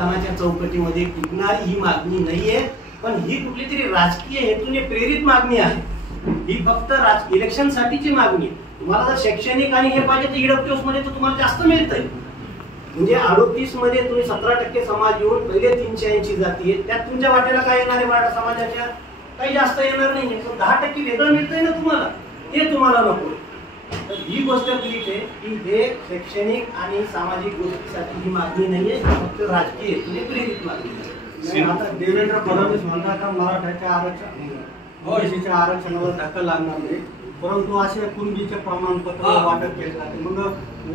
संविधानाच्या चौकटीमध्ये टिकणारी ही मागणी नाहीये, पण ही कुठली तरी राजकीय हेतूने प्रेरित मागणी आहे। ही फक्त इलेक्शन साठीची मागणी आहे। तुम्हाला जर शैक्षणिक आणि हे पाहिजे तर ईडब्ल्यूएस मध्ये तर तुम्हाला जास्त मिळतंय। म्हणजे 38 मध्ये तुम्ही 17% समाज येऊन पहिले 380 जाती आहेत, त्यात तुमच्या वाट्याला काय येणार आहे? मराठा समाजाच्या काही जास्त येणार नाही, पण 10% वेगळं मिळतंय ना तुम्हाला, ते तुम्हाला नको। तर ही गोष्ट क्लिक आहे की हे शैक्षणिक आणि सामाजिक गोष्टीसाठी ही मागणी नाहीये, फक्त राजकीय हेतूने प्रेरित मागणी आहे। आता देवेंद्र फडणवीस म्हणतात का मराठ्याच्या ओबीसीच्या आरक्षणावर धक्का लागणार नाही, परंतु असे कुणबीचे प्रमाणपत्र वाटप केले जाते। मग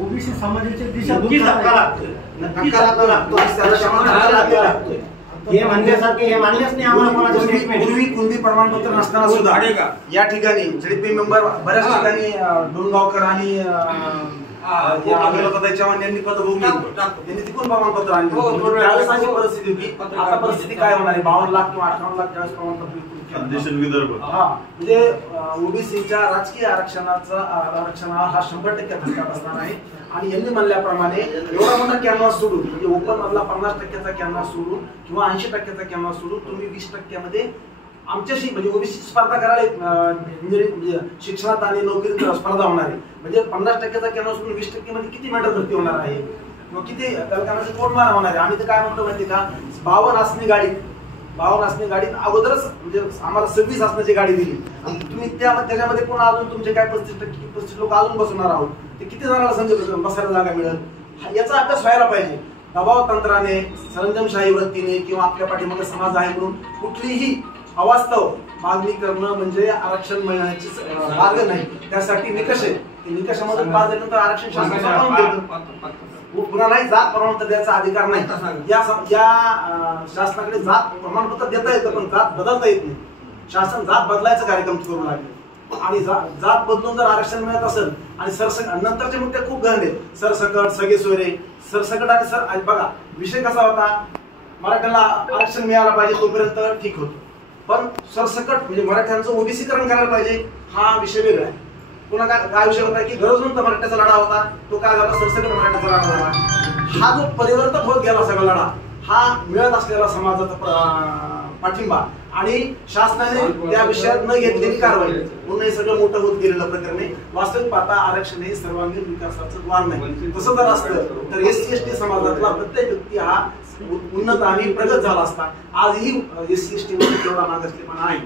ओबीसी समाजाची दिशा धक्का लागतो हे म्हणण्यासारखे हे मान्यच नाही आम्हाला कोणाचं स्टेटमेंट। पूर्वी कुणबी प्रमाणपत्र नसताना सुद्धा या ठिकाणी झडपी मेंबर बऱ्याच ठिकाणी डोंगावकर आणि यांनी पदभूमी यांनी तिकडून प्रमाणपत्र आणले। त्यावेळेस अशी परिस्थिती होती, आता परिस्थिती काय होणार आहे? 52 लाख किंवा 58 लाख त्यावेळेस प्रमाणपत्र म्हणजे ओबीसीच्या राजकीय आरक्षणाला हा 100% धक्का बसणार आहे। आणि यांनी म्हणल्याप्रमाणे एवढा मोठा कॅनव्हास सोडून, म्हणजे ओपन मधला 50% कॅनव्हास सोडून किंवा 80% कॅनव्हास सोडून तुम्ही 20% मध्ये आमच्याशी म्हणजे ओबीसी स्पर्धा करायला म्हणजे शिक्षणात आणि नोकरीत स्पर्धा होणार आहे। म्हणजे 50% कॅनव्हास सोडून 20% मध्ये किती मेंढर भरती होणार आहे, मग किती कलकामाचे कोडमार होणार आहे? आम्ही तर काय म्हणतो माहिती का, 52 असणे गाडीत अगोदरच म्हणजे आम्हाला 26 असण्याची गाडी दिली आणि तुम्ही त्याच्यामध्ये पुन्हा अजून तुमचे काय 35% लोक अजून बसवणार आहोत, ते किती जणांना समजा बसायला जागा मिळेल? याचा अभ्यास व्हायला पाहिजे। दबाव तंत्राने, सरंजामशाही वृत्तीने किंवा आपल्या पाठीमागे समाज आहे म्हणून कुठलीही अवास्तव मागणी करणं म्हणजे आरक्षण मिळण्याची मार्ग नाही। त्यासाठी निकष आहे, निकषामधून पास झाल्यानंतर आरक्षण शासन पुन्हा नाही जात प्रमाणपत्र द्यायचा अधिकार नाही। या शासनाकडे जात प्रमाणपत्र देता येतं, पण जात बदलता येत नाही। शासन जात बदलायचा कार्यक्रम करू लागले आणि जात बदलून जर आरक्षण मिळत असेल आणि सरसकट नंतरचे मुद्दे खूप गहन आहेत, सरसकट, सगळे सोयरे, सरसकट आणि बघा विषय कसा होता, मराठ्याला आरक्षण मिळायला पाहिजे तोपर्यंत ठीक होतं, पण सरसकट म्हणजे मराठ्यांचं ओबीसीकरण करायला पाहिजे हा विषय वेगळा आहे। पुन्हा काय विषय होता की गरजवंत मराठ्याचा लढा होता, तो काय झाला, सरसकट मराठ्याचा लढा झाला। हा जो परिवर्तन होत गेला सगळा लढा, हा मिळत असलेला समाजाचा पाठिंबा आणि शासनाने त्या विषयात न घेतलेली कारवाई म्हणून हे सगळं मोठं होत गेलेलं प्रकरण आहे। वास्तविक पाहता आरक्षण हे सर्वांगीण विकासाचं द्वार नाही। तसं जर असतं तर SC/ST समाजातला प्रत्येक व्यक्ती हा उन्नत आणि प्रगत झाला असता। आजही SC/ST मध्ये तेवढा मागासलेपणा आहे।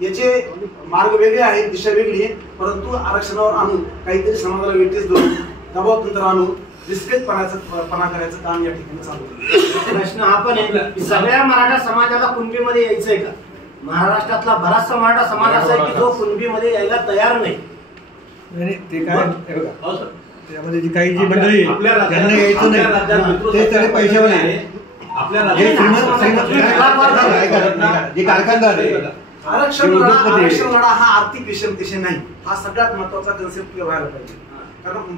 याचे मार्ग वेगळे आहेत, दिशा वेगळी आहे, परंतु आरक्षणावर आणून काहीतरी समाजाला वेठीस धरून दबाव तंत्र आणून रिस्पेक्टपणा करायचं काम या ठिकाणी चालू आहे। प्रश्न हा पण आहे की सगळ्या मराठा समाजाला कुणबीमध्ये यायचंय का? महाराष्ट्रातला बराचसा मराठा समाज असा आहे की जो कुणबीमध्ये यायला तयार नाही। ते काय बघा, त्यामध्ये जी काही जी मंडळी त्यांना यायचं नाही, ते त्याने पैशावर आहे। आपल्या जे कारखानदार आहे, आरक्षण लढा हा आर्थिक विषमतेशी नाही, हा सगळ्यात महत्वाचा कन्सेप्ट व्हायला पाहिजे। कारण